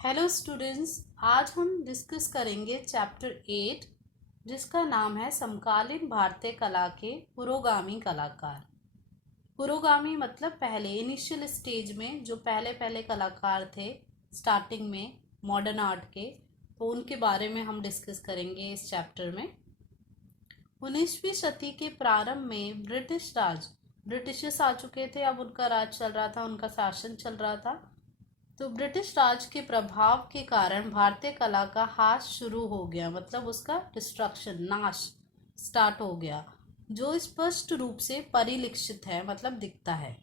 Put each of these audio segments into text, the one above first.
Hello students, आज हम discuss करेंगे चैप्टर 8 जिसका नाम है समकालीन भारतीय कला के पुरोगामी कलाकार। पुरोगामी मतलब पहले इनिशियल स्टेज में जो पहले पहले कलाकार थे स्टार्टिंग में मॉडर्न आर्ट के, तो उनके बारे में हम डिस्कस करेंगे इस चैप्टर में। 19वीं शती के प्रारंभ में ब्रिटिशर्स आ चुके थे। अब उनका राज चल रहा था, उनका शासन चल रहा था। तो ब्रिटिश राज के प्रभाव के कारण भारतीय कला का ह्रास शुरू हो गया, मतलब उसका डिस्ट्रक्शन, नाश स्टार्ट हो गया, जो स्पष्ट रूप से परिलक्षित है, मतलब दिखता है।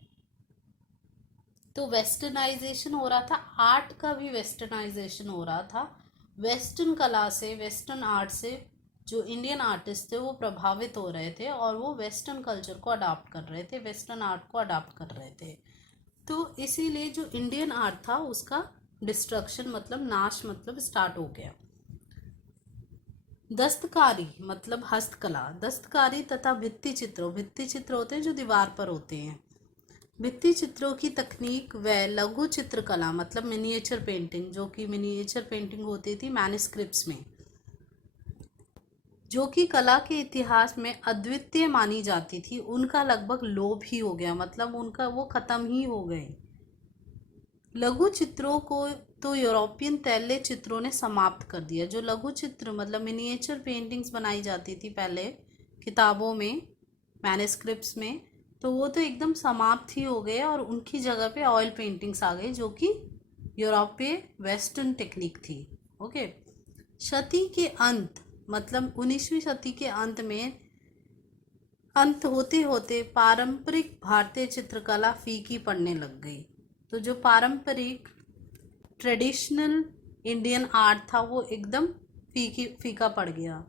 तो वेस्टर्नाइजेशन हो रहा था, आर्ट का भी वेस्टर्नाइजेशन हो रहा था। वेस्टर्न कला से, वेस्टर्न आर्ट से जो इंडियन आर्टिस्ट थे वो प्रभावित हो रहे थे और वो वेस्टर्न कल्चर को अडॉप्ट कर रहे थे, वेस्टर्न आर्ट को अडॉप्ट कर रहे थे। तो इसीलिए जो इंडियन आर्ट था उसका डिस्ट्रक्शन मतलब नाश मतलब स्टार्ट हो गया। दस्तकारी मतलब हस्तकला, दस्तकारी तथा भित्ति चित्र होते हैं जो दीवार पर होते हैं। भित्ति चित्रों की तकनीक व लघु चित्रकला मतलब मिनिएचर पेंटिंग, जो कि मिनिएचर पेंटिंग होती थी मैन्युस्क्रिप्ट्स में, जो कि कला के इतिहास में अद्वितीय मानी जाती थी, उनका लगभग लोप ही हो गया, मतलब उनका वो खत्म ही हो गए। लघु चित्रों को तो यूरोपियन तैलीय चित्रों ने समाप्त कर दिया। जो लघु चित्र मतलब मिनिएचर पेंटिंग्स बनाई जाती थी पहले किताबों में, मैन्युस्क्रिप्ट्स में, तो वो तो एकदम समाप्त ही हो गए और उनकी जगह पे ऑयल पेंटिंग्स आ गई, जो कि यूरोपीय वेस्टर्न टेक्निक थी। ओके, शती के अंत मतलब 19वीं शती के अंत होते होते पारंपरिक भारतीय चित्रकला फीकी पड़ने लग गई। तो जो पारंपरिक ट्रेडिशनल इंडियन आर्ट था वो एकदम फीका पड़ गया।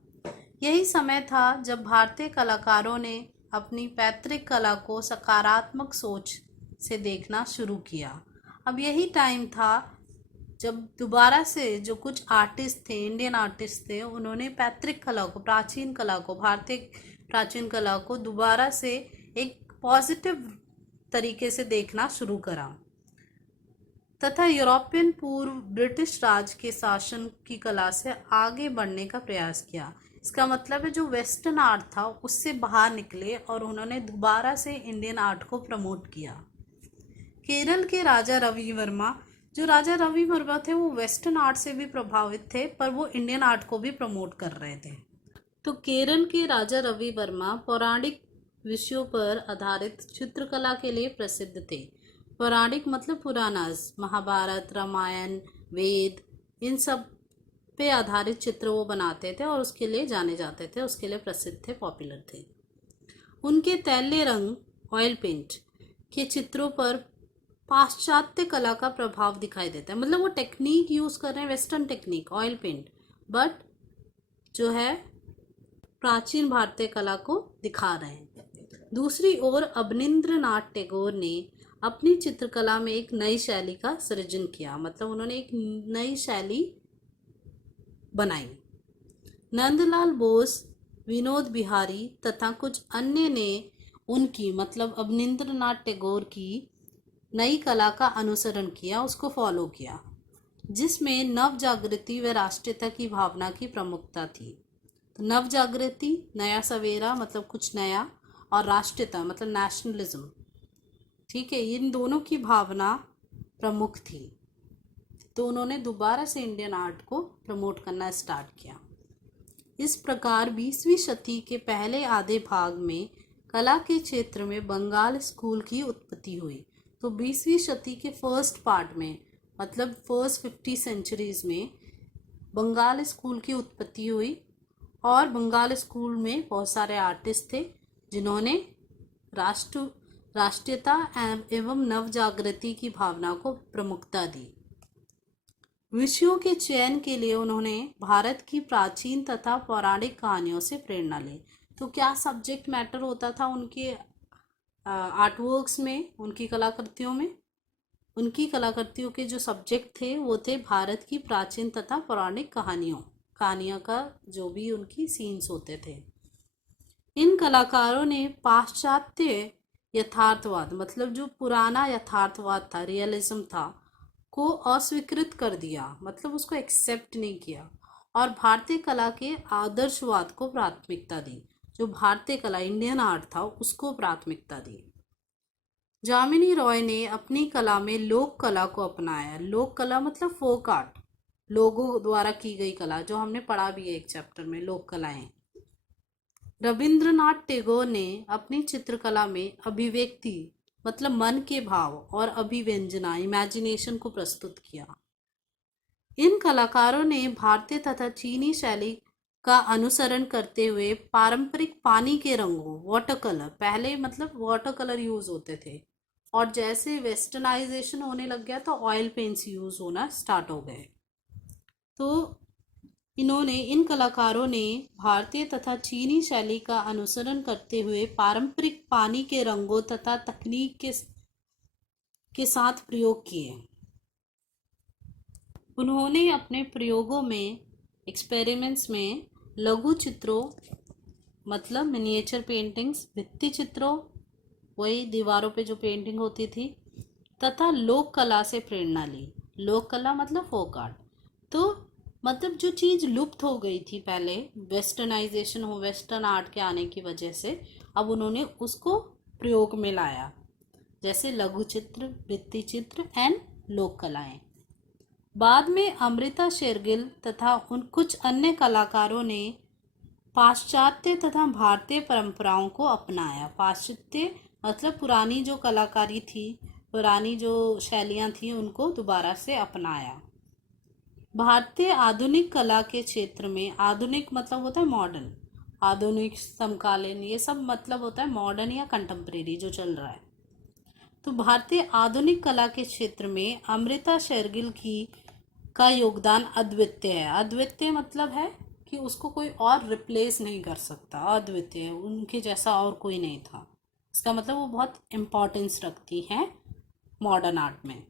यही समय था जब भारतीय कलाकारों ने अपनी पैतृक कला को सकारात्मक सोच से देखना शुरू किया। अब यही टाइम था जब दोबारा से जो कुछ आर्टिस्ट थे, इंडियन आर्टिस्ट थे, उन्होंने पैतृक कला को, प्राचीन कला को, भारतीय प्राचीन कला को दोबारा से एक पॉजिटिव तरीके से देखना शुरू करा तथा यूरोपियन पूर्व ब्रिटिश राज के शासन की कला से आगे बढ़ने का प्रयास किया। इसका मतलब है जो वेस्टर्न आर्ट था उससे बाहर निकले और उन्होंने दोबारा से इंडियन आर्ट को प्रमोट किया। केरल के राजा रवि वर्मा, जो राजा रवि वर्मा थे वो वेस्टर्न आर्ट से भी प्रभावित थे, पर वो इंडियन आर्ट को भी प्रमोट कर रहे थे। तो केरल के राजा रवि वर्मा पौराणिक विषयों पर आधारित चित्रकला के लिए प्रसिद्ध थे। पौराणिक मतलब पुराणास, महाभारत, रामायण, वेद, इन सब पे आधारित चित्र वो बनाते थे और उसके लिए जाने जाते थे, उसके लिए प्रसिद्ध थे, पॉपुलर थे। उनके तैलीय रंग, ऑयल पेंट के चित्रों पर पाश्चात्य कला का प्रभाव दिखाई देता है, मतलब वो टेक्निक यूज कर रहे हैं western technique, oil paint, but जो है प्राचीन भारतीय कला को दिखा रहे हैं। दूसरी ओर अवनींद्रनाथ टैगोर ने अपनी चित्रकला में एक नई शैली का सृजन किया, मतलब उन्होंने एक नई शैली बनाई। नंदलाल बोस, विनोद बिहारी तथा कुछ अन्य ने उनकी मतलब अवनींद्रनाथ टैगोर की नई कला का अनुसरण किया, उसको फॉलो किया, जिसमें नव जागृति व राष्ट्रीयता की भावना की प्रमुखता थी। तो नव जागृति, नया सवेरा मतलब कुछ नया, और राष्ट्रीयता मतलब नेशनलिज्म, ठीक है, इन दोनों की भावना प्रमुख थी। तो उन्होंने दोबारा से इंडियन आर्ट को प्रमोट करना स्टार्ट किया। इस प्रकार 20वीं शती के पहले आधे भाग में कला के क्षेत्र में बंगाल स्कूल की उत्पत्ति हुई। तो 20वीं शती के फर्स्ट पार्ट में मतलब फर्स्ट 50 सेंचुरीज में बंगाल स्कूल की उत्पत्ति हुई और बंगाल स्कूल में बहुत सारे आर्टिस्ट थे जिन्होंने राष्ट्रीयता एवं नव जागृति की भावना को प्रमुखता दी। विषयों के चयन के लिए उन्होंने भारत की प्राचीन तथा पौराणिक कहानियों से प्रेरणा ली। तो क्या सब्जेक्ट मैटर होता था उनके आर्टवर्क्स में, उनकी कलाकृतियों में? उनकी कलाकृतियों के जो सब्जेक्ट थे वो थे भारत की प्राचीन तथा पौराणिक कहानियों का जो भी उनकी सीन्स होते थे। इन कलाकारों ने पाश्चात्य यथार्थवाद मतलब जो पुराना यथार्थवाद था, रियलिज्म था, को अस्वीकृत कर दिया, मतलब उसको एक्सेप्ट नहीं किया, और भारतीय कला के आदर्शवाद को प्राथमिकता दी। जो भारतीय कला, इंडियन आर्ट था, उसको प्राथमिकता दी। जामिनी रॉय ने अपनी कला में लोक कला को अपनाया। लोक कला मतलब फोक आर्ट, लोगों द्वारा की गई कला, जो हमने पढ़ा भी है एक चैप्टर में, लोक कलाएं। रविंद्रनाथ टैगोर ने अपनी चित्रकला में अभिव्यक्ति मतलब मन के भाव और अभिव्यंजना, इमेजिनेशन को प्रस्तुत किया। इन कलाकारों ने भारतीय तथा चीनी शैली का अनुसरण करते हुए पारंपरिक पानी के रंगों, वाटर कलर, पहले मतलब वाटर कलर यूज होते थे, और जैसे वेस्टर्नाइजेशन होने लग गया तो ऑयल पेंट्स यूज होना स्टार्ट हो गए। तो इन कलाकारों ने भारतीय तथा चीनी शैली का अनुसरण करते हुए पारंपरिक पानी के रंगों तथा तकनीक के साथ प्रयोग किए। उन्होंने अपने प्रयोगों में, एक्सपेरिमेंट्स में, लघु चित्रों मतलब मिनिएचर पेंटिंग्स, भित्ति चित्रों, वही दीवारों पे जो पेंटिंग होती थी, तथा लोक कला से प्रेरणा ली। लोक कला मतलब फोक आर्ट। तो मतलब जो चीज़ लुप्त हो गई थी पहले, वेस्टर्नाइजेशन हो, वेस्टर्न आर्ट के आने की वजह से, अब उन्होंने उसको प्रयोग में लाया, जैसे लघु चित्र, भित्ति चित्र एंड लोक कलाएं। बाद में अमृता शेरगिल तथा उन कुछ अन्य कलाकारों ने पाश्चात्य तथा भारतीय परंपराओं को अपनाया। पाश्चात्य मतलब पुरानी जो कलाकारी थी, पुरानी जो शैलियाँ थी, उनको दोबारा से अपनाया। भारतीय आधुनिक कला के क्षेत्र में, आधुनिक मतलब होता है मॉडर्न, आधुनिक, समकालीन, ये सब मतलब होता है मॉडर्न या कंटेम्प्रेरी जो चल रहा है। तो भारतीय आधुनिक कला के क्षेत्र में अमृता शेरगिल का योगदान अद्वितीय है। अद्वितीय मतलब है कि उसको कोई और रिप्लेस नहीं कर सकता, अद्वितीय, उनके जैसा और कोई नहीं था। इसका मतलब वो बहुत इम्पोर्टेंस रखती हैं मॉडर्न आर्ट में।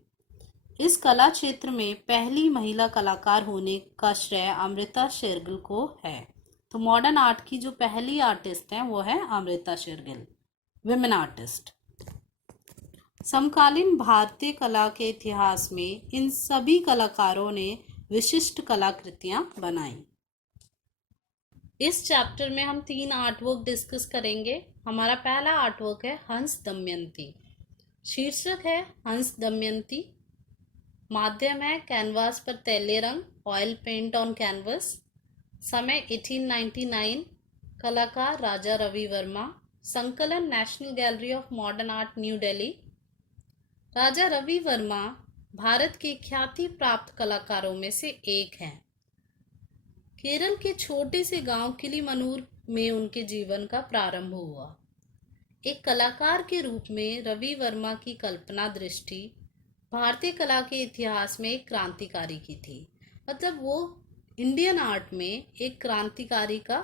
इस कला क्षेत्र में पहली महिला कलाकार होने का श्रेय अमृता शेरगिल को है। तो मॉडर्न आर्ट की जो पहली आर्टिस्ट हैं वो है अमृता शेरगिल, विमेन आर्टिस्ट। समकालीन भारतीय कला के इतिहास में इन सभी कलाकारों ने विशिष्ट कलाकृतियां बनाई। इस चैप्टर में हम 3 आर्टवर्क डिस्कस करेंगे। हमारा पहला आर्टवर्क है हंस दमयंती। शीर्षक है हंस दमयंती। माध्यम है कैनवास पर तैलीय रंग, ऑयल पेंट ऑन कैनवस। समय 1899। कलाकार राजा रवि वर्मा। संकलन National Gallery of Modern Art, New Delhi. Raja Ravi Varma Bharat के ख्याति प्राप्त कलाकारों में से एक हैं। केरल के छोटे से गांव किलीमनूर में उनके जीवन का प्रारंभ हुआ। एक कलाकार के रूप में रवि वर्मा की कल्पना दृष्टि भारतीय कला के इतिहास में एक क्रांतिकारी की थी। मतलब वो इंडियन आर्ट में एक क्रांतिकारी का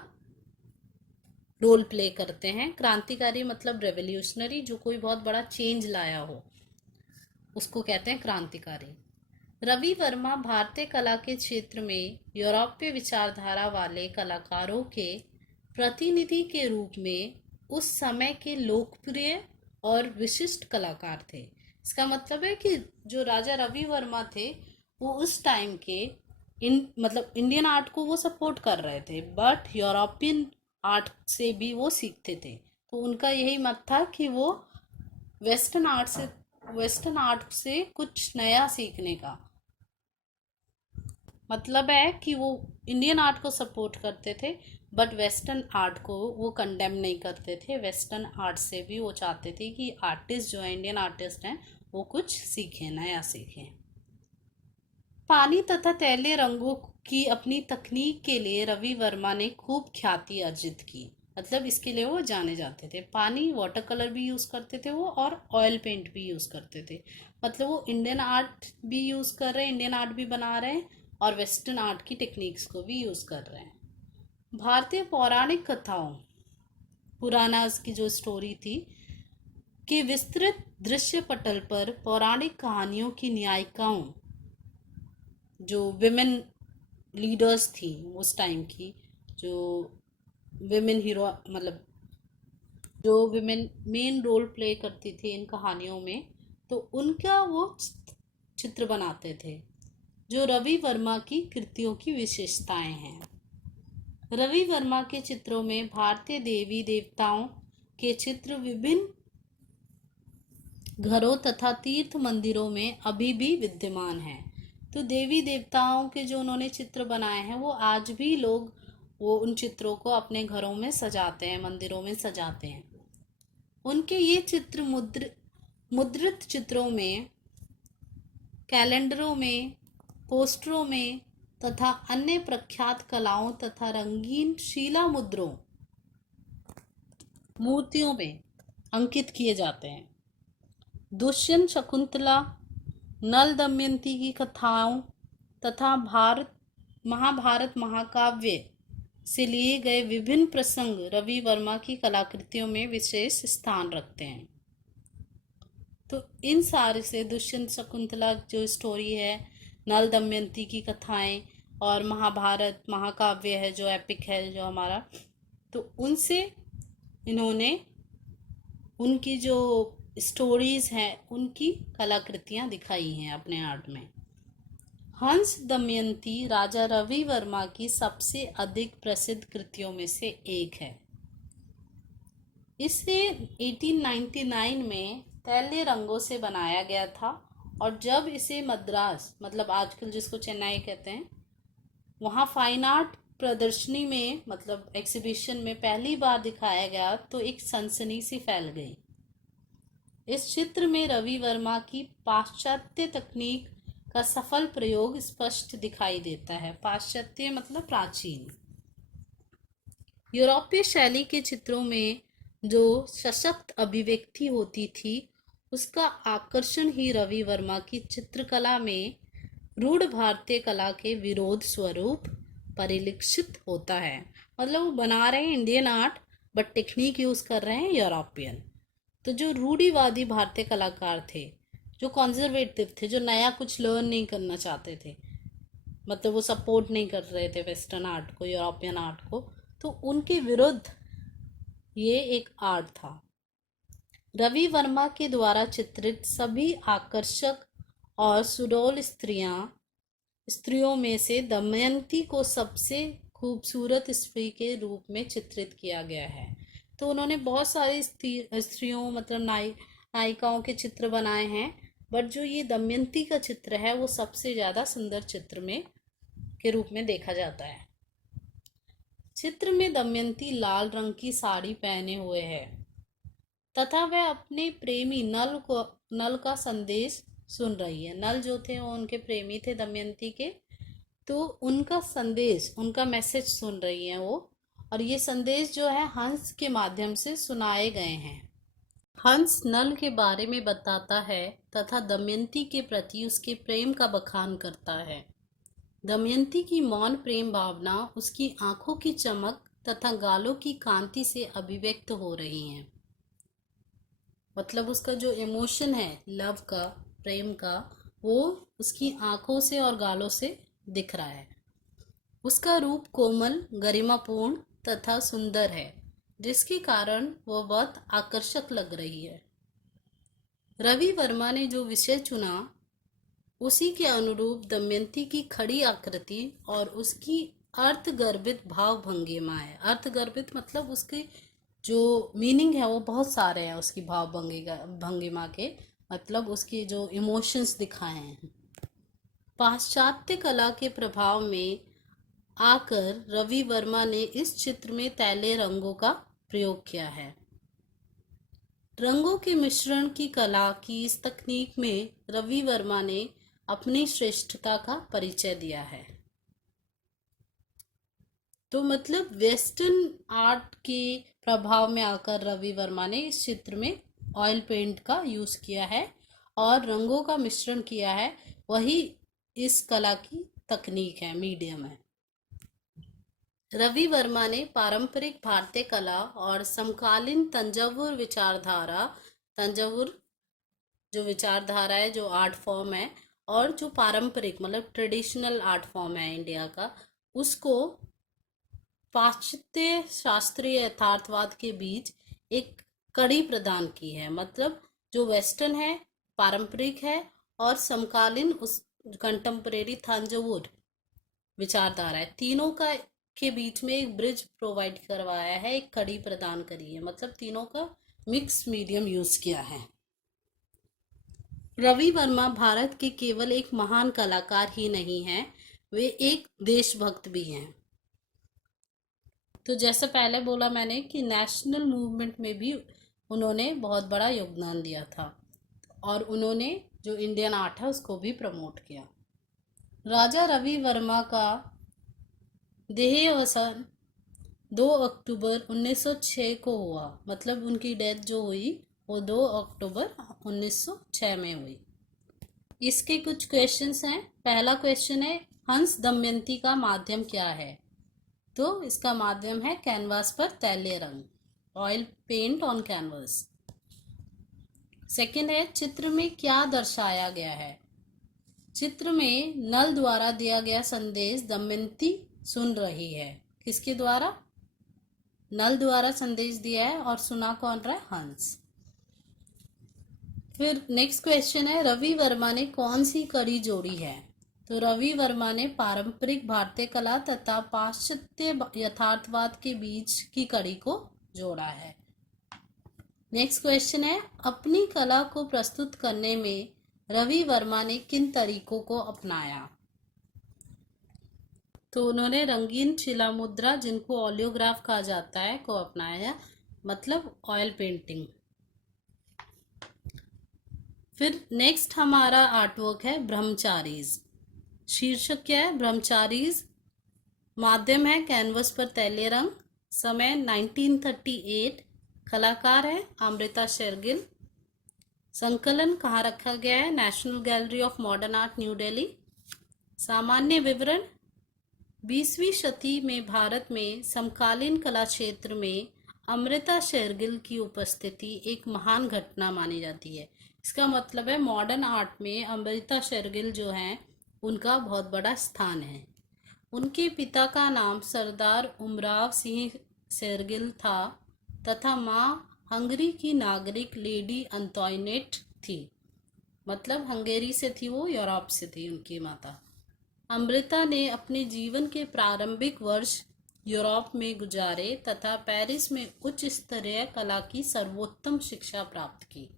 रोल प्ले करते हैं। क्रांतिकारी मतलब रेवोल्यूशनरी, जो कोई बहुत बड़ा चेंज लाया हो, उसको कहते हैं क्रांतिकारी। रवि वर्मा भारतीय कला के क्षेत्र में यूरोपीय विचारधारा वाले कलाकारों के प्रतिनिधि के रूप में उस समय के लोकप्रिय और विशिष्ट कलाकार थे। इसका मतलब है कि जो राजा रवि वर्मा थे वो उस टाइम के मतलब इंडियन आर्ट को वो सपोर्ट कर रहे थे, बट यूरोपियन आर्ट से भी वो सीखते थे। तो उनका यही मत था कि वो वेस्टर्न आर्ट से कुछ नया सीखने का, मतलब है कि वो इंडियन आर्ट को सपोर्ट करते थे बट वेस्टर्न आर्ट को वो कंडेम नहीं करते थे। वेस्टर्न आर्ट से भी वो चाहते थे कि आर्टिस्ट जो है, इंडियन आर्टिस्ट हैं, वो कुछ सीखें, नया सीखें। पानी तथा तैलीय रंगों की अपनी तकनीक के लिए रवि वर्मा ने खूब ख्याति अर्जित की। मतलब इसके लिए वो जाने जाते थे। पानी, वाटर कलर भी यूज़ करते थे वो, और ऑयल पेंट भी यूज़ करते थे। मतलब वो इंडियन आर्ट भी यूज़ कर रहे हैं, इंडियन आर्ट भी बना रहे हैं, और वेस्टर्न आर्ट की टेक्निक्स को भी यूज़ कर रहे हैं। भारतीय पौराणिक कथाओं, पुरानास की जो स्टोरी थी, कि विस्तृत दृश्य पटल पर पौराणिक कहानियों की न्यायिकाओं, जो विमेन लीडर्स थी उस टाइम की, जो विमेन हीरो, मतलब जो विमेन मेन रोल प्ले करती थी इन कहानियों में, तो उनका वो चित्र बनाते थे, जो रवि वर्मा की कृतियों की विशेषताएं हैं। रवि वर्मा के चित्रों में भारतीय देवी देवताओं के चित्र विभिन्न घरों तथा तीर्थ मंदिरों में अभी भी विद्यमान हैं। तो देवी देवताओं के जो उन्होंने चित्र बनाए हैं वो आज भी लोग वो उन चित्रों को अपने घरों में सजाते हैं, मंदिरों में सजाते हैं। उनके ये चित्र मुद्रित चित्रों में, कैलेंडरों में, पोस्टरों में तथा अन्य प्रख्यात कलाओं तथा रंगीन शिला मुद्रों मूर्तियों में अंकित किए जाते हैं। दुष्यंत शकुंतला, नल दमयंती की कथाओं तथा महाभारत महाकाव्य से लिए गए विभिन्न प्रसंग रवि वर्मा की कलाकृतियों में विशेष स्थान रखते हैं। तो इन सारे से दुष्यंत शकुंतला जो स्टोरी है, नल दमयंती की कथाएं और महाभारत महाकाव्य है जो एपिक है जो हमारा, तो उनसे इन्होंने उनकी जो स्टोरीज हैं उनकी कलाकृतियां दिखाई हैं अपने आर्ट में। हंस दमयंती राजा रवि वर्मा की सबसे अधिक प्रसिद्ध कृतियों में से एक है। इसे 1899 में तैलीय रंगों से बनाया गया था और जब इसे मद्रास, मतलब आजकल जिसको चेन्नई कहते हैं, वहाँ फाइन आर्ट प्रदर्शनी में, मतलब एग्जीबिशन में पहली बार दिखाया गया तो एक सनसनी सी फैल गई। इस चित्र में रवि वर्मा की पाश्चात्य तकनीक का सफल प्रयोग स्पष्ट दिखाई देता है। पाश्चात्य मतलब प्राचीन। यूरोपीय शैली के चित्रों में जो सशक्त अभिव्यक्ति होती थी उसका आकर्षण ही रवि वर्मा की चित्रकला में रूढ़ भारतीय कला के विरोध स्वरूप परिलक्षित होता है। मतलब वो बना रहे हैं Indian art but technique use कर रहे हैं यूरोपियन। तो जो रूढ़िवादी भारतीय कलाकार थे, जो कंजर्वेटिव थे, जो नया कुछ लर्न नहीं करना चाहते थे, मतलब वो सपोर्ट नहीं कर रहे थे वेस्टर्न आर्ट को, यूरोपियन आर्ट को, तो उनके विरुद्ध ये एक आर्ट था। रवि वर्मा के द्वारा चित्रित सभी आकर्षक और सुडौल स्त्रियों में से दमयंती को सबसे खूबसूरत स्त्री के रूप में चित्रित किया गया है। तो उन्होंने बहुत सारी स्त्रियों, मतलब नायिकाओं के चित्र बनाए हैं, बट जो ये दमयंती का चित्र है वो सबसे ज़्यादा सुंदर चित्र में के रूप में देखा जाता है। चित्र में दमयंती लाल रंग की साड़ी पहने हुए है तथा वह अपने प्रेमी नल का संदेश सुन रही है। नल जो थे वो उनके प्रेमी थे दमयंती के, तो उनका संदेश, उनका मैसेज सुन रही है वो, और ये संदेश जो है हंस के माध्यम से सुनाए गए हैं। हंस नल के बारे में बताता है तथा दमयंती के प्रति उसके प्रेम का बखान करता है। दमयंती की मौन प्रेम भावना उसकी आंखों की चमक तथा गालों की कांति से अभिव्यक्त हो रही हैं। मतलब उसका जो इमोशन है लव का, प्रेम का, वो उसकी आंखों से और गालों से दिख रहा है। उसका रूप कोमल, गरिमापूर्ण तथा सुंदर है, जिसके कारण वह बहुत आकर्षक लग रही है। रवि वर्मा ने जो विषय चुना उसी के अनुरूप दमयंती की खड़ी आकृति और उसकी अर्थगर्भित भाव भंगिमा है। अर्थगर्भित मतलब उसके जो मीनिंग है वो बहुत सारे हैं उसकी भाव भंगिमा के, मतलब उसके जो इमोशंस दिखाए हैं। पाश्चात्य कला के प्रभाव में आकर रवि वर्मा ने इस चित्र में तैलीय रंगों का प्रयोग किया है। रंगों के मिश्रण की कला की इस तकनीक में रवि वर्मा ने अपनी श्रेष्ठता का परिचय दिया है। तो मतलब वेस्टर्न आर्ट के प्रभाव में आकर रवि वर्मा ने इस चित्र में ऑयल पेंट का यूज किया है और रंगों का मिश्रण किया है, वही इस कला की तकनीक है, मीडियम है। रवि वर्मा ने पारंपरिक भारतीय कला और समकालीन तंजावुर जो विचारधारा है, जो आर्ट फॉर्म है, और जो पारंपरिक मतलब ट्रेडिशनल आर्ट फॉर्म है इंडिया का, उसको पाश्चात्य शास्त्रीय यथार्थवाद के बीच एक कड़ी प्रदान की है। मतलब जो वेस्टर्न है, पारंपरिक है, और समकालीन उस कंटेम्परेरी थांजावुर विचारधारा है, तीनों का के बीच में एक ब्रिज प्रोवाइड करवाया है, एक कड़ी प्रदान करी है, मतलब तीनों का मिक्स मीडियम यूज किया है। रवि वर्मा भारत के केवल एक महान कलाकार ही नहीं हैं, वे एक देशभक्त भी हैं। तो जैसे पहले बोला मैंने कि नेशनल मूवमेंट में भी उन्होंने बहुत बड़ा योगदान दिया था और उन्होंने जो इंडियन आर्ट है उसको भी प्रमोट किया। राजा रवि वर्मा का देहावसान 2 अक्टूबर 1906 को हुआ, मतलब उनकी डेथ जो हुई वो 2 अक्टूबर 1906 में हुई। इसके कुछ क्वेश्चंस हैं। पहला क्वेश्चन है, हंस दमयंती का माध्यम क्या है? तो इसका माध्यम है कैनवास पर तैलीय रंग, oil paint on canvas. Second है, चित्र में क्या दर्शाया गया है? चित्र में नल द्वारा दिया गया संदेश दमयंती सुन रही है। किसके द्वारा? नल द्वारा संदेश दिया है और सुना कौन रहा है? हंस। फिर नेक्स्ट क्वेश्चन है, रवि वर्मा ने कौन सी कड़ी जोड़ी है? तो रवि वर्मा ने पारंपरिक भारतीय कला तथा पाश्चात्य यथार्थवाद के बीच की कड़ी को जोड़ा है। नेक्स्ट क्वेश्चन है, अपनी कला को प्रस्तुत करने में रवि वर्मा ने किन तरीकों को अपनाया? तो उन्होंने रंगीन शिला मुद्रा, जिनको ऑलियोग्राफ कहा जाता है, को अपनाया, मतलब ऑयल पेंटिंग। फिर नेक्स्ट हमारा आर्टवर्क है ब्रह्मचारीज। शीर्षक क्या है? ब्रह्मचारीज। माध्यम है कैनवस पर तैलीय रंग। समय 1938। कलाकार है अमृता शेरगिल। संकलन कहाँ रखा गया है? National Gallery of Modern Art, New Delhi. सामान्य विवरण, 20वीं शती में भारत में समकालीन कला क्षेत्र में अमृता शेरगिल की उपस्थिति एक महान घटना मानी जाती है। इसका मतलब है मॉडर्न आर्ट में अमृता शेरगिल जो हैं उनका बहुत बड़ा स्थान है। उनके पिता का नाम सरदार उमराव सिंह शेरगिल था तथा माँ हंगरी की नागरिक लेडी अंतोइनेट थी, मतलब हंगेरी से थी वो, यूरोप से थी उनकी माता। अमृता ने अपने जीवन के प्रारंभिक वर्ष यूरोप में गुजारे तथा पेरिस में उच्च स्तरीय कला की सर्वोत्तम शिक्षा प्राप्त की।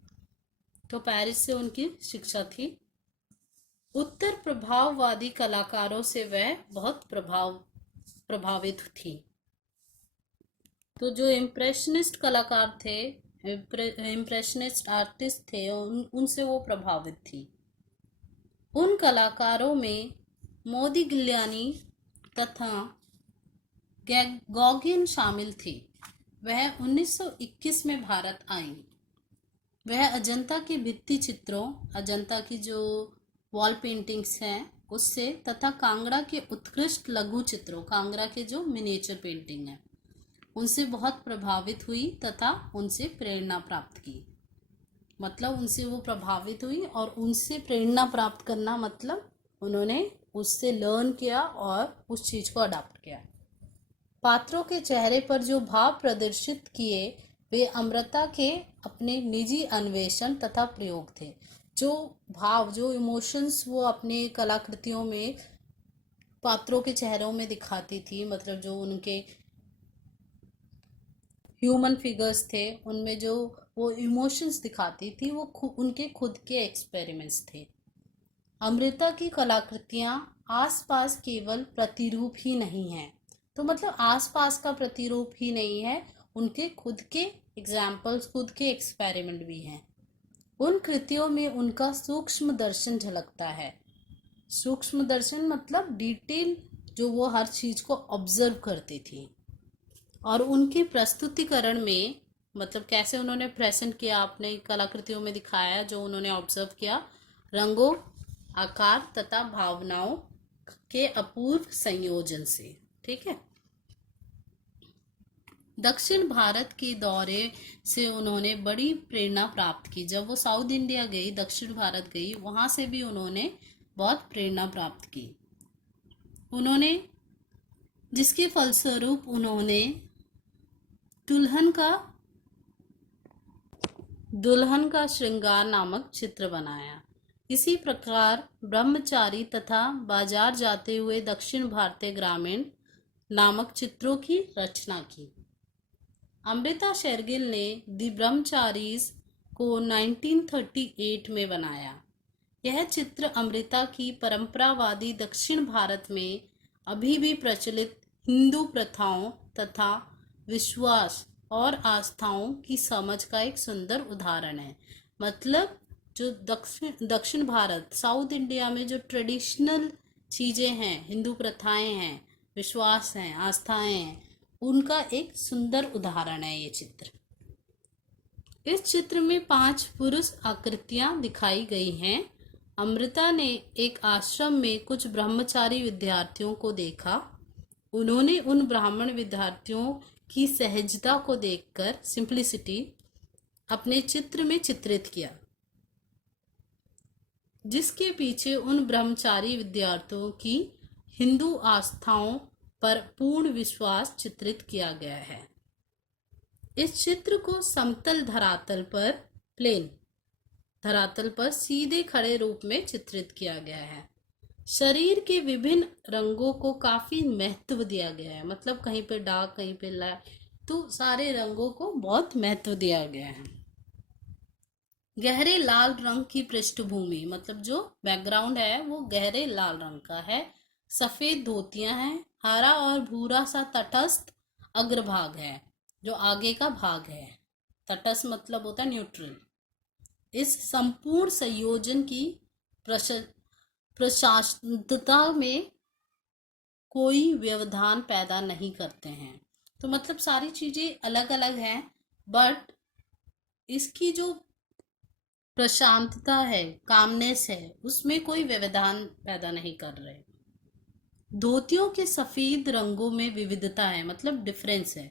तो पेरिस से उनकी शिक्षा थी। उत्तर प्रभाववादी कलाकारों से वह बहुत प्रभावित थी। तो जो इम्प्रेशनिस्ट कलाकार थे, इम्प्रेशनिस्ट आर्टिस्ट थे, उनसे वो प्रभावित थी। उन कलाकारों में मोदिग्लियानी तथा गॉगिन शामिल थी। वह 1921 में भारत आई। वह अजंता के भित्ति चित्रों, अजंता की जो वॉल पेंटिंग्स हैं उससे, तथा कांगड़ा के उत्कृष्ट लघु चित्रों, कांगड़ा के जो मिनिएचर पेंटिंग है उनसे बहुत प्रभावित हुई तथा उनसे प्रेरणा प्राप्त की। मतलब उनसे वो प्रभावित हुई और उनसे प्रेरणा प्राप्त करना मतलब उन्होंने उससे लर्न किया और उस चीज़ को अडॉप्ट किया। पात्रों के चेहरे पर जो भाव प्रदर्शित किए वे अमृता के अपने निजी अन्वेषण तथा प्रयोग थे। जो भाव, जो इमोशंस वो अपने कलाकृतियों में पात्रों के चेहरों में दिखाती थी, मतलब जो उनके ह्यूमन फिगर्स थे उनमें जो वो इमोशंस दिखाती थी वो उनके खुद के एक्सपेरिमेंट्स थे। अमृता की कलाकृतियाँ आसपास केवल प्रतिरूप ही नहीं हैं, तो मतलब आसपास का प्रतिरूप ही नहीं है, उनके खुद के एग्जाम्पल्स, खुद के एक्सपेरिमेंट भी हैं। उन कृतियों में उनका सूक्ष्म दर्शन झलकता है। सूक्ष्म दर्शन मतलब डिटेल, जो वो हर चीज़ को ऑब्जर्व करती थी। और उनके प्रस्तुतिकरण में, मतलब कैसे उन्होंने प्रेजेंट किया, अपने कलाकृतियों में दिखाया जो उन्होंने ऑब्जर्व किया, रंगों, आकार तथा भावनाओं के अपूर्व संयोजन से। ठीक है। दक्षिण भारत के दौरे से उन्होंने बड़ी प्रेरणा प्राप्त की। जब वो साउथ इंडिया गई, दक्षिण भारत गई, वहाँ से भी उन्होंने बहुत प्रेरणा प्राप्त की। उन्होंने, जिसके फलस्वरूप उन्होंने दुल्हन का श्रृंगार नामक चित्र बनाया। इसी प्रकार ब्रह्मचारी तथा बाजार जाते हुए दक्षिण भारतीय ग्रामीण नामक चित्रों की रचना की। अमृता शेरगिल ने दी ब्रह्मचारीज को 1938 में बनाया। यह चित्र अमृता की परंपरावादी दक्षिण भारत में अभी भी प्रचलित हिंदू प्रथाओं तथा विश्वास और आस्थाओं की समझ का एक सुंदर उदाहरण है। मतलब जो दक्षिण भारत, साउथ इंडिया में जो ट्रेडिशनल चीज़ें हैं, हिंदू प्रथाएं हैं, विश्वास हैं, आस्थाएं हैं, उनका एक सुंदर उदाहरण है ये चित्र। इस चित्र में 5 पुरुष आकृतियां दिखाई गई हैं। अमृता ने एक आश्रम में कुछ ब्रह्मचारी विद्यार्थियों को देखा। उन्होंने उन ब्राह्मण विद्यार्थियों की सहजता को देखकर, सिंप्लिसिटी, अपने चित्र में चित्रित किया, जिसके पीछे उन ब्रह्मचारी विद्यार्थियों की हिंदू आस्थाओं पर पूर्ण विश्वास चित्रित किया गया है। इस चित्र को समतल धरातल पर, प्लेन धरातल पर सीधे खड़े रूप में चित्रित किया गया है। शरीर के विभिन्न रंगों को काफी महत्व दिया गया है। मतलब कहीं पे डार्क, कहीं पे लाइट, तो सारे रंगों को बहुत महत्व दिया गया है। गहरे लाल रंग की पृष्ठभूमि, मतलब जो बैकग्राउंड है वो गहरे लाल रंग का है। सफेद धोतियां हैं। हरा और भूरा सा तटस्थ अग्रभाग है, जो आगे का भाग है। तटस्थ मतलब होता है न्यूट्रल। इस संपूर्ण संयोजन की प्रशांतता में कोई व्यवधान पैदा नहीं करते हैं। तो मतलब सारी चीजें अलग अलग हैं, बट इसकी जो प्रशांतता है, कामनेस है, उसमें कोई व्यवधान पैदा नहीं कर रहे। धोतियों के सफेद रंगों में विविधता है, मतलब डिफरेंस है।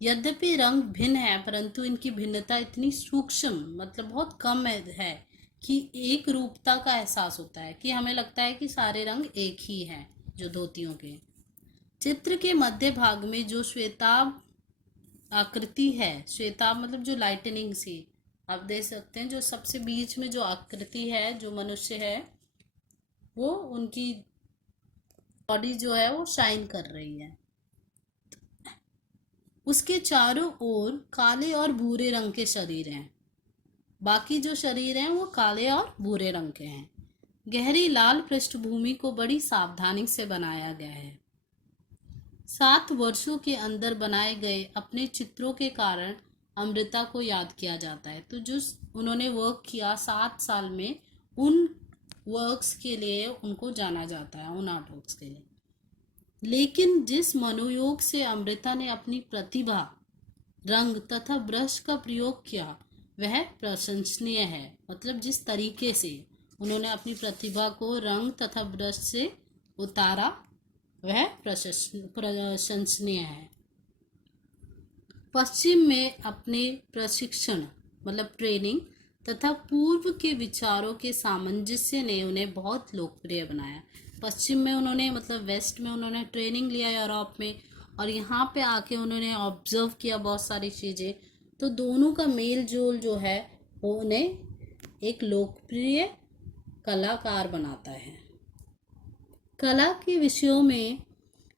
यद्यपि रंग भिन्न है, परंतु इनकी भिन्नता इतनी सूक्ष्म, मतलब बहुत कम है कि एक रूपता का एहसास होता है, कि हमें लगता है कि सारे रंग एक ही हैं जो धोतियों के। चित्र के मध्य भाग में जो श्वेताभ आकृति है, श्वेताभ मतलब जो लाइटनिंग सी, आप देख सकते हैं, जो सबसे बीच में जो आकृति है, जो मनुष्य है, वो उनकी बॉडी जो है वो शाइन कर रही है। उसके चारों ओर काले और भूरे रंग के शरीर हैं। बाकी जो शरीर हैं वो काले और भूरे रंग के हैं। गहरी लाल पृष्ठभूमि को बड़ी सावधानी से बनाया गया है। 7 वर्षों के अंदर बनाए गए अपने चित्रों के कारण अमृता को याद किया जाता है। तो जो उन्होंने वर्क किया 7 साल में, उन वर्क्स के लिए उनको जाना जाता है, उन आर्ट वर्क्स के लिए। लेकिन जिस मनोयोग से अमृता ने अपनी प्रतिभा, रंग तथा ब्रश का प्रयोग किया वह प्रशंसनीय है। मतलब जिस तरीके से उन्होंने अपनी प्रतिभा को रंग तथा ब्रश से उतारा वह प्रशंसनीय है। पश्चिम में अपने प्रशिक्षण, मतलब ट्रेनिंग तथा पूर्व के विचारों के सामंजस्य ने उन्हें बहुत लोकप्रिय बनाया। पश्चिम में उन्होंने, मतलब वेस्ट में उन्होंने ट्रेनिंग लिया यूरोप में, और यहाँ पे आके उन्होंने ऑब्जर्व किया बहुत सारी चीज़ें। तो दोनों का मेल जोल जो है वो उन्हें एक लोकप्रिय कलाकार बनाता है। कला के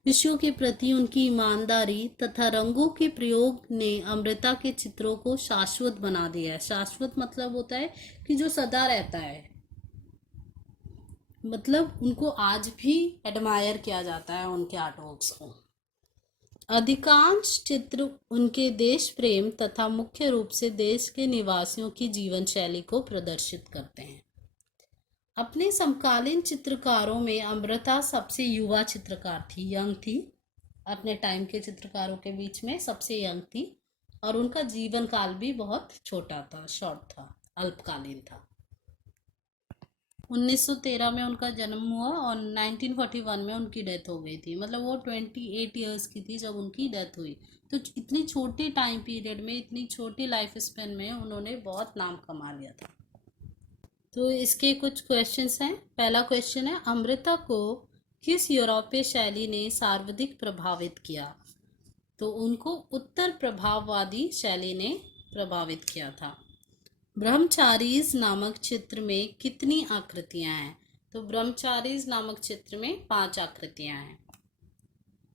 विषयों के प्रति उनकी ईमानदारी तथा रंगों के प्रयोग ने अमृता के चित्रों को शाश्वत बना दिया है। शाश्वत मतलब होता है कि जो सदा रहता है, मतलब उनको आज भी एडमायर किया जाता है उनके आर्टवर्क्स को। अधिकांश चित्र उनके देश प्रेम तथा मुख्य रूप से देश के निवासियों की जीवन शैली को प्रदर्शित करते हैं। अपने समकालीन चित्रकारों में अमृता सबसे युवा चित्रकार थी, यंग थी। अपने टाइम के चित्रकारों के बीच में सबसे यंग थी, और उनका जीवन काल भी बहुत छोटा था, शॉर्ट था, अल्पकालीन था। 1913 में उनका जन्म हुआ और 1941 में उनकी डेथ हो गई थी। मतलब वो 28 ईयर्स की थी जब उनकी डेथ हुई। तो इतनी छोटी टाइम पीरियड में, इतनी छोटी लाइफ स्पेन में उन्होंने बहुत नाम कमा लिया था। तो इसके कुछ क्वेश्चंस हैं। पहला क्वेश्चन है, अमृता को किस यूरोपीय शैली ने सर्वाधिक प्रभावित किया? तो उनको उत्तर प्रभाववादी शैली ने प्रभावित किया था। ब्रह्मचारीज नामक चित्र में कितनी आकृतियां हैं? तो ब्रह्मचारीज नामक चित्र में 5 आकृतियां हैं।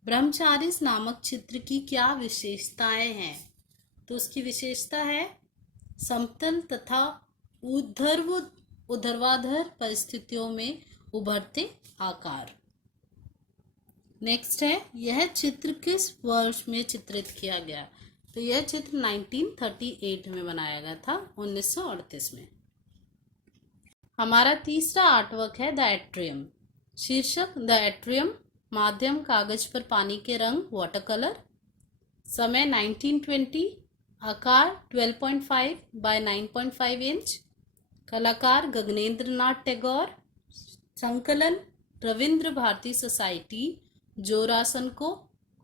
ब्रह्मचारीज नामक चित्र की क्या विशेषताएं हैं? तो उसकी विशेषता है समतल तथा ऊर्ध्वाधर परिस्थितियों में उभरते आकार। नेक्स्ट है, यह चित्र किस वर्ष में चित्रित किया गया? तो यह चित्र 1938 में बनाया गया था, 1938 में। हमारा तीसरा आर्टवर्क है द एट्रियम। शीर्षक द एट्रियम, माध्यम कागज पर पानी के रंग वाटर कलर, समय 1920, आकार 12.5 बाय 9.5 इंच, कलाकार गगनेंद्र नाथ टैगोर, संकलन रविंद्र भारती सोसाइटी जोरासंको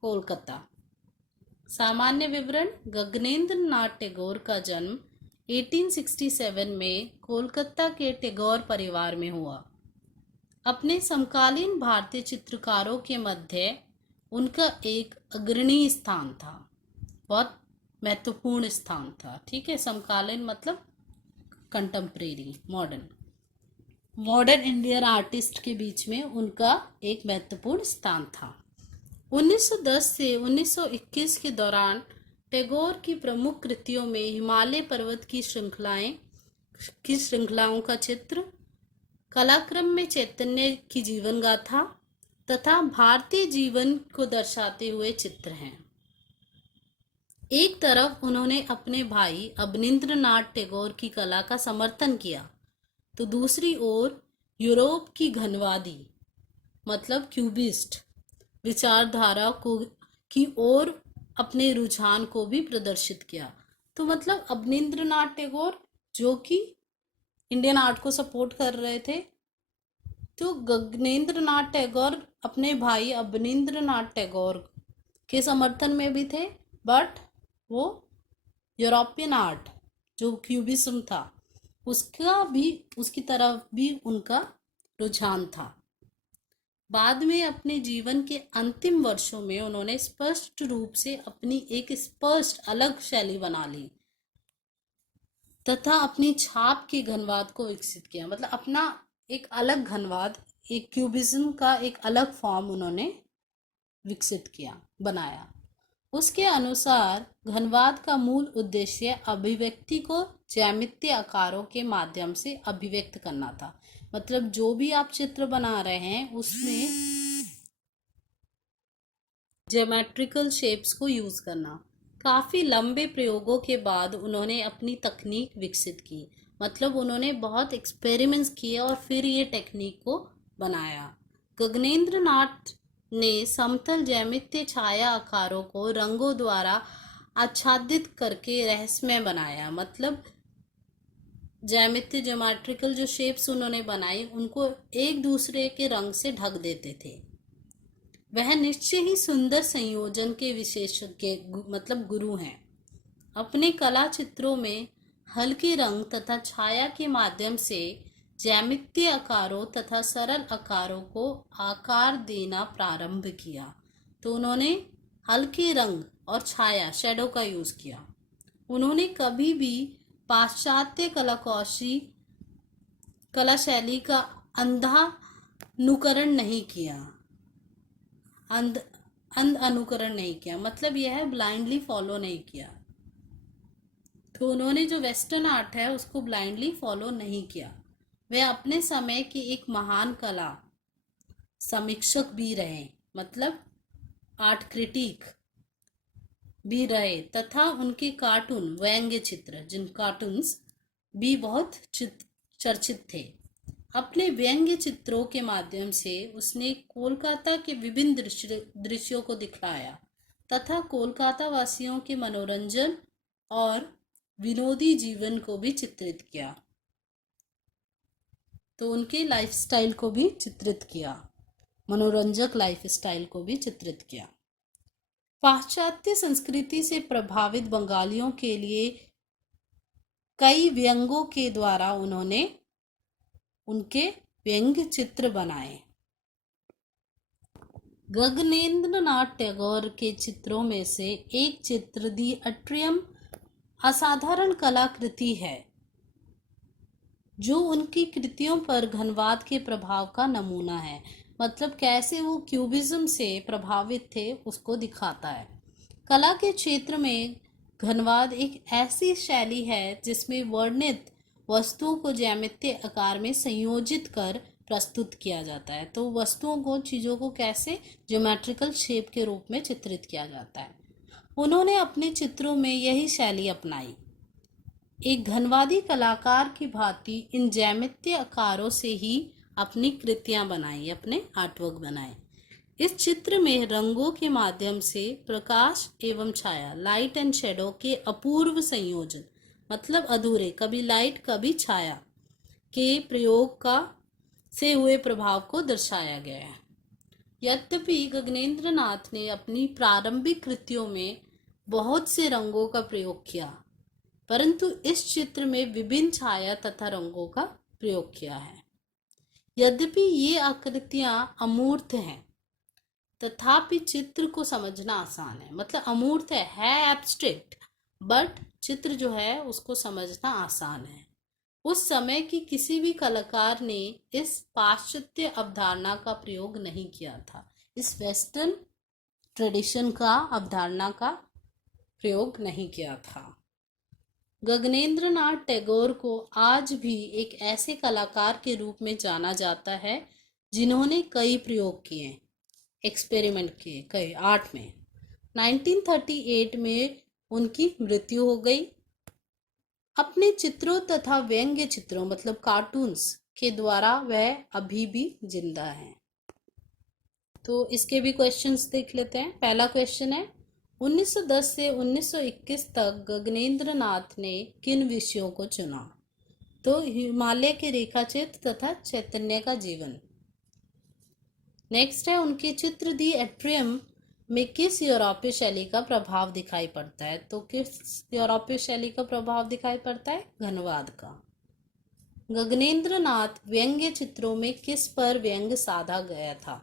कोलकाता। सामान्य विवरण, गगनेंद्र नाथ टैगोर का जन्म 1867 में कोलकाता के टैगोर परिवार में हुआ। अपने समकालीन भारतीय चित्रकारों के मध्य उनका एक अग्रणी स्थान था, बहुत महत्वपूर्ण स्थान था। ठीक है, समकालीन मतलब कंटेम्प्रेरी, मॉडर्न इंडियन आर्टिस्ट के बीच में उनका एक महत्वपूर्ण स्थान था। 1910 से 1921 के दौरान टैगोर की प्रमुख कृतियों में हिमालय पर्वत की श्रृंखलाओं का चित्र, कलाक्रम में चैतन्य की जीवन गाथा तथा भारतीय जीवन को दर्शाते हुए चित्र हैं। एक तरफ उन्होंने अपने भाई अवनींद्र नाथ टैगोर की कला का समर्थन किया, तो दूसरी ओर यूरोप की घनवादी मतलब क्यूबिस्ट विचारधारा की ओर अपने रुझान को भी प्रदर्शित किया। तो मतलब अवनींद्र नाथ टैगोर जो कि इंडियन आर्ट को सपोर्ट कर रहे थे, तो गगनेंद्र नाथ टैगोर अपने भाई अवनींद्र नाथ टैगोर के समर्थन में भी थे, बट वो यूरोपियन आर्ट जो क्यूबिज्म था उसकी तरफ भी उनका रुझान था। बाद में अपने जीवन के अंतिम वर्षों में उन्होंने स्पष्ट रूप से अपनी एक स्पष्ट अलग शैली बना ली तथा अपनी छाप के घनवाद को विकसित किया। मतलब अपना एक अलग घनवाद, एक क्यूबिज्म का एक अलग फॉर्म उन्होंने विकसित किया, बनाया। उसके अनुसार घनवाद का मूल उद्देश्य अभिव्यक्ति को ज्यामितीय आकारों के माध्यम से अभिव्यक्त करना था। मतलब जो भी आप चित्र बना रहे हैं उसमें ज्योमेट्रिकल शेप्स को यूज करना। काफी लंबे प्रयोगों के बाद उन्होंने अपनी तकनीक विकसित की, मतलब उन्होंने बहुत एक्सपेरिमेंट्स किए और फिर ये टेक्निक को बनाया। गगनेंद्र नाथ ने समतल ज्यामितीय छाया आकारों को रंगों द्वारा आच्छादित करके रहस्यमय बनाया। मतलब ज्योमेट्रिकल जो शेप्स उन्होंने बनाई उनको एक दूसरे के रंग से ढक देते थे। वह निश्चय ही सुंदर संयोजन के विशेषज्ञ मतलब गुरु हैं। अपने कला चित्रों में हल्के रंग तथा छाया के माध्यम से ज्यामितीय आकारों तथा सरल आकारों को आकार देना प्रारंभ किया। तो उन्होंने हल्के रंग और छाया, शैडो का यूज किया। उन्होंने कभी भी पाश्चात्य कला शैली का अंधा अनुकरण नहीं किया, अंध अनुकरण नहीं किया, मतलब यह ब्लाइंडली फॉलो नहीं किया। तो उन्होंने जो वेस्टर्न आर्ट है उसको ब्लाइंडली फॉलो नहीं किया। वे अपने समय के एक महान कला समीक्षक भी रहे, मतलब आर्ट क्रिटिक भी रहे, तथा उनके कार्टून व्यंग्य चित्र जिन कार्टून्स भी बहुत चर्चित थे। अपने व्यंग्य चित्रों के माध्यम से उसने कोलकाता के विभिन्न दृश्यों को दिखलाया तथा कोलकाता वासियों के मनोरंजन और विनोदी जीवन को भी चित्रित किया। तो उनके लाइफस्टाइल को भी चित्रित किया, मनोरंजक लाइफस्टाइल को भी चित्रित किया। पाश्चात्य संस्कृति से प्रभावित बंगालियों के लिए कई व्यंग्यों के द्वारा उन्होंने उनके व्यंग्य चित्र बनाए। गगनेंद्र नाथ टैगोर के चित्रों में से एक चित्र दी एट्रियम असाधारण कलाकृति है। जो उनकी कृतियों पर घनवाद के प्रभाव का नमूना है। मतलब कैसे वो क्यूबिज्म से प्रभावित थे उसको दिखाता है। कला के क्षेत्र में घनवाद एक ऐसी शैली है जिसमें वर्णित वस्तुओं को ज्यामितीय आकार में संयोजित कर प्रस्तुत किया जाता है। तो वस्तुओं को, चीज़ों को कैसे ज्योमेट्रिकल शेप के रूप में चित्रित किया जाता है। उन्होंने अपने चित्रों में यही शैली अपनाई। एक घनवादी कलाकार की भांति इन ज्यामितीय आकारों से ही अपनी कृतियां बनाई, अपने आर्टवर्क बनाए। इस चित्र में रंगों के माध्यम से प्रकाश एवं छाया, लाइट एंड शेडो के अपूर्व संयोजन, मतलब अधूरे, कभी लाइट कभी छाया के प्रयोग का से हुए प्रभाव को दर्शाया गया है। यद्यपि गगनेंद्र नाथ ने अपनी प्रारंभिक कृतियों में बहुत से रंगों का प्रयोग किया, परंतु इस चित्र में विभिन्न छाया तथा रंगों का प्रयोग किया है। यद्यपि ये आकृतियां अमूर्त हैं, तथापि चित्र को समझना आसान है। मतलब अमूर्त है एब्स्ट्रैक्ट, बट चित्र जो है उसको समझना आसान है। उस समय की किसी भी कलाकार ने इस पाश्चात्य अवधारणा का प्रयोग नहीं किया था, इस वेस्टर्न ट्रेडिशन का अवधारणा का प्रयोग नहीं किया था। गगनेंद्र नाथ टैगोर को आज भी एक ऐसे कलाकार के रूप में जाना जाता है जिन्होंने कई प्रयोग किए, एक्सपेरिमेंट किए कई आर्ट में। 1938 में उनकी मृत्यु हो गई। अपने चित्रों तथा व्यंग्य चित्रों मतलब कार्टून्स के द्वारा वह अभी भी जिंदा है। तो इसके भी क्वेश्चंस देख लेते हैं। पहला क्वेश्चन है, 1910 से 1921 तक गगनेंद्र नाथ ने किन विषयों को चुना? तो हिमालय के रेखाचित्र तथा चैतन्य का जीवन। नेक्स्ट है, उनके चित्र दी एट्रियम में किस यूरोपीय शैली का प्रभाव दिखाई पड़ता है? तो किस यूरोपीय शैली का प्रभाव दिखाई पड़ता है? घनवाद का। गगनेंद्र नाथ व्यंग्य चित्रों में किस पर व्यंग्य साधा गया था?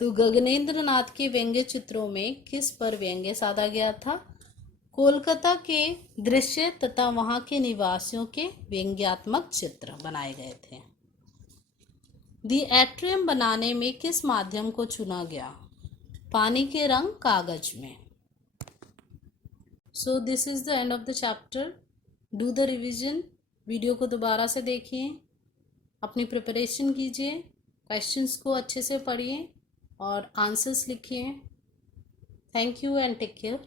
तो गगनेंद्र नाथ के व्यंग्य चित्रों में किस पर व्यंग्य साधा गया था? कोलकाता के दृश्य तथा वहां के निवासियों के व्यंग्यात्मक चित्र बनाए गए थे। दी एट्रियम बनाने में किस माध्यम को चुना गया? पानी के रंग कागज में। So this is the end of the chapter. Do the revision. Video को दोबारा से देखिए, अपनी प्रिपरेशन कीजिए, क्वेश्चंस को अच्छे से पढ़िए और आंसर्स लिखिए। Thank you and take care.